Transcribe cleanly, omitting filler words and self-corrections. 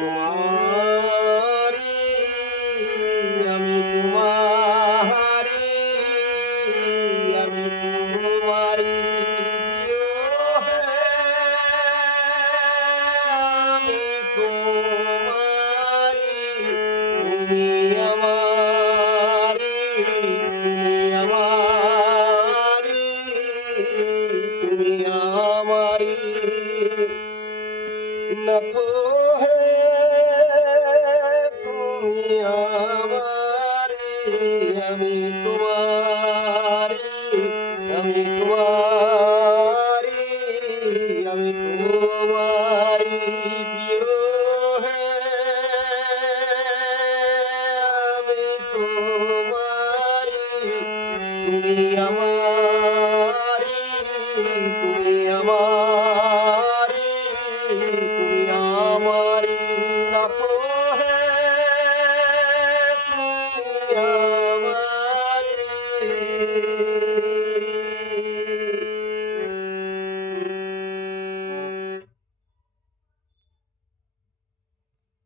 তোমারি, আমি তোমারি, আমি তোমারি প্রিয় হে, আমি তোমারি, তুমি আমারি, তুমি আমারি, তুমি আমারি নাথ হে, তুমি আমারি, আমি তোমারি, আমি তোমারি, আমি তোমারি প্রিয় হে, আমি তোমারি, তুমি আমারি, তুমি আমারি, তুমি আমারি নাথ।